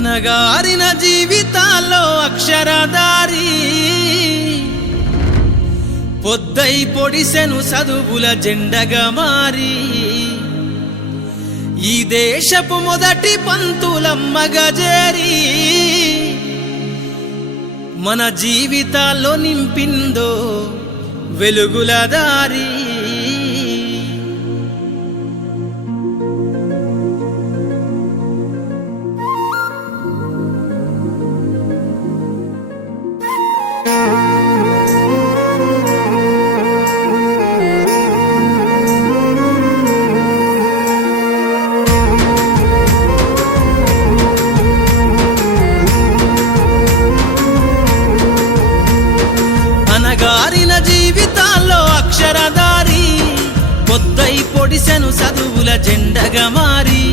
అనగారిన జీవితాల్లో అక్షరదారి పొద్దై పొడిసెను చదువుల జెండగా మారి ఈ దేశపు మొదటి పంతులమ్మగా చేరి మన జీవితాల్లో నింపిందో వెలుగుల దారి. అనగారిన జీవితాల్లో అక్షరదారి పొద్దై పొడిసెను చదువుల జెండగా మారి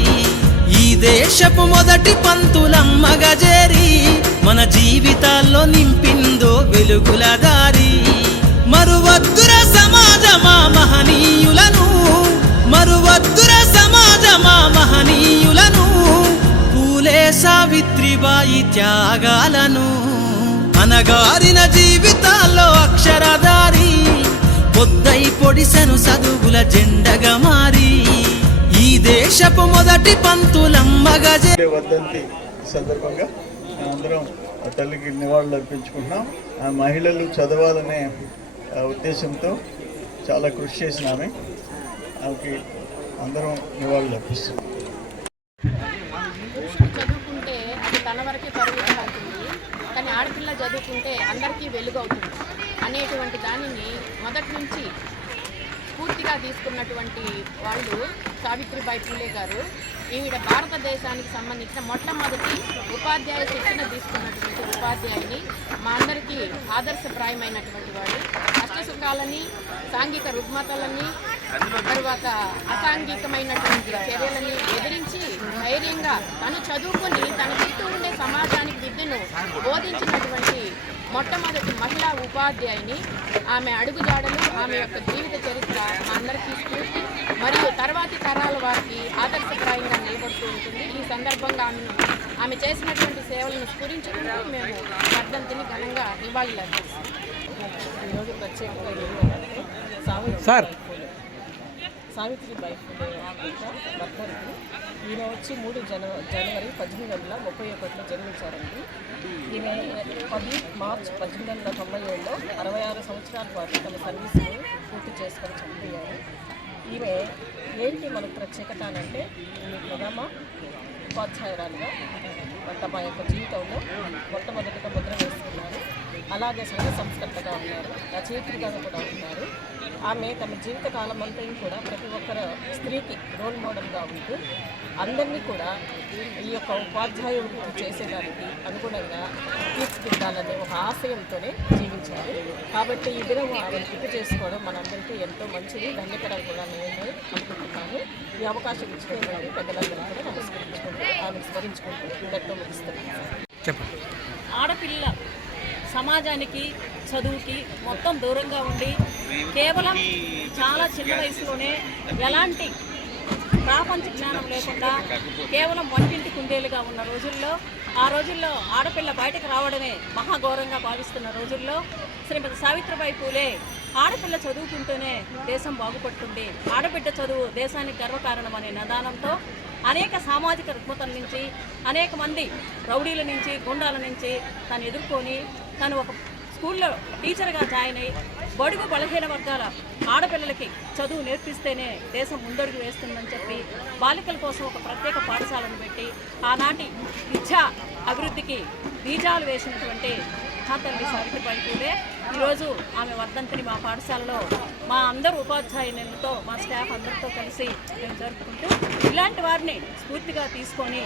ఈ దేశపు మొదటి పంతులమ్మగా చేరి మన జీవితాల్లో నింపిందో వెలుగుల దారి. మరువద్దుర సమాజమా మహనీయులను, మరువద్దుర సమాజమా మహనీయులను, పూలే సావిత్రిబాయి త్యాగాలను. అనగారిన జీవితాల్లో అక్షరదారి పొద్దై పొడిసెను చదువుల జెండగా మారి ఈ దేశపు మొదటి పంతులమ్మగా వర్ధంతి సందర్భంగా అందరం తల్లికి నివాళులు అర్పించుకుంటున్నాం. ఆ మహిళలు చదవాలనే ఉద్దేశంతో చాలా కృషి చేసిన ఆమెకి అందరం నివాళులు అర్పిస్తున్నాం. చదువుకుంటే అది తన వరకే పరిమితం అవుతుంది, కానీ ఆడపిల్ల చదువుకుంటే అందరికీ వెలుగు అవుతుంది అనేటువంటి దానిని మొదటి నుంచి స్ఫూర్తిగా తీసుకున్నటువంటి వాళ్ళు సావిత్రిబాయి పూలే గారు. ఈవిడ భారతదేశానికి సంబంధించిన మొట్టమొదటి ఉపాధ్యాయ శిక్షణ తీసుకున్నటువంటి ఉపాధ్యాయుని, మా అందరికీ ఆదర్శప్రాయమైనటువంటి వాడు. కష్టసుఖాలని, సాంఘిక రుగ్మతలని, తరువాత అసాంఘికమైనటువంటి చర్యలని ఎదిరించి ధైర్యంగా తను చదువుకుని తన చుట్టూ ఉండే సమాజానికి విద్యను బోధించినటువంటి మొట్టమొదటి మహిళా ఉపాధ్యాయుని. ఆమె అడుగుజాడలు, ఆమె యొక్క జీవిత చరిత్ర మా అందరికీ స్ఫూర్తి మరియు తర్వాతి తరాల వారికి ఆదర్శప్రాయంగా నిలబడుతూ ఉంటుంది. ఈ సందర్భంగా ఆమె చేసినటువంటి సేవలను స్ఫురించుకుంటూ మేము వర్ధంతిని ఘనంగా నివాళులు అర్పిస్తాం. ఈరోజు ప్రత్యేకంగా సావిత్రిబాయి పూలే వర్ధంతి. ఈయన వచ్చి 3 జనవరి 1831లో జన్మించారండి. ఈమె 10 మార్చి 1897లో 66 సంవత్సరాల పాటు తన సర్వీస్ని పూర్తి చేసుకొని చనిపోయారు. ఈమె ఏంటి మనకు ప్రత్యేకత అంటే ఈమె ప్రథమ ఉపాధ్యాయురాలుగా తమ యొక్క జీవితంలో మొట్టమొదటిగా ముద్ర వేసుకున్నారు. అలాగే సంఘ సంస్కర్తగా ఉన్నారు, రచయిత్రిగా కూడా ఉన్నారు. ఆమె తమ జీవిత కాలం అంతా కూడా ప్రతి ఒక్కరు స్త్రీకి రోల్ మోడల్గా ఉంటూ అందరినీ కూడా ఈ యొక్క ఉపాధ్యాయ వృత్తి చేసేదానికి అనుగుణంగా తీర్చిదిద్దాలనే ఒక ఆశయంతోనే జీవించారు. కాబట్టి ఈ దినం ఆమెను గుర్తు చేసుకోవడం మనందరికీ ఎంతో మంచిది, ధన్యకరం కూడా నేను అనుకుంటున్నాను. ఈ అవకాశం ఇచ్చినటువంటి పెద్దలందరూ కూడా నమస్కరించుకుంటూ ఆమెను స్మరించుకుంటూ ఇంతటితో ముగిస్తున్నాను. ఆడపిల్ల సమాజానికి, చదువుకి మొత్తం దూరంగా ఉండి కేవలం చాలా చిన్న వయసులోనే ఎలాంటి ప్రాపంచ జ్ఞానం లేకుండా కేవలం వంటింటి కుందేలుగా ఉన్న రోజుల్లో, ఆ రోజుల్లో ఆడపిల్ల బయటకు రావడమే మహాఘోరంగా భావిస్తున్న రోజుల్లో శ్రీమతి సావిత్రిబాయి పూలే ఆడపిల్ల చదువుకుంటూనే దేశం బాగుపడుతుంది, ఆడబిడ్డ చదువు దేశానికి గర్వకారణం అనే నిదానంతో అనేక సామాజిక రుగ్మతల నుంచి, అనేక మంది రౌడీల నుంచి, గుండాల నుంచి తను ఎదుర్కొని తను ఒక స్కూల్లో టీచర్గా జాయిన్ అయ్యి బడుగు బలహీన వర్గాల ఆడపిల్లలకి చదువు నేర్పిస్తేనే దేశం ముందడుగు వేస్తుందని చెప్పి బాలికల కోసం ఒక ప్రత్యేక పాఠశాలను పెట్టి ఆనాటి విద్యా అభివృద్ధికి బీజాలు వేసినటువంటి తల్లి సావిత్రిబాయి పూలే. ఈరోజు ఆమె వర్ధంతిని మా పాఠశాలలో మా అందరూ ఉపాధ్యాయులతో, మా స్టాఫ్ అందరితో కలిసి మేము జరుపుకుంటూ ఇలాంటి వారిని స్ఫూర్తిగా తీసుకొని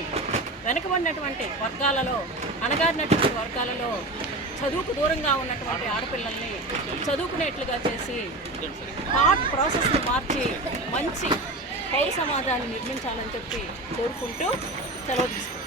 వెనుకబడినటువంటి వర్గాలలో, అణగారినటువంటి వర్గాలలో చదువుకు దూరంగా ఉన్నటువంటి ఆడపిల్లల్ని చదువుకునేట్లుగా చేసి థాట్ ప్రాసెస్ని మార్చి మంచి పౌర సమాజాన్ని నిర్మించాలని చెప్పి కోరుకుంటూ సెలవు తీసుకుంటాం.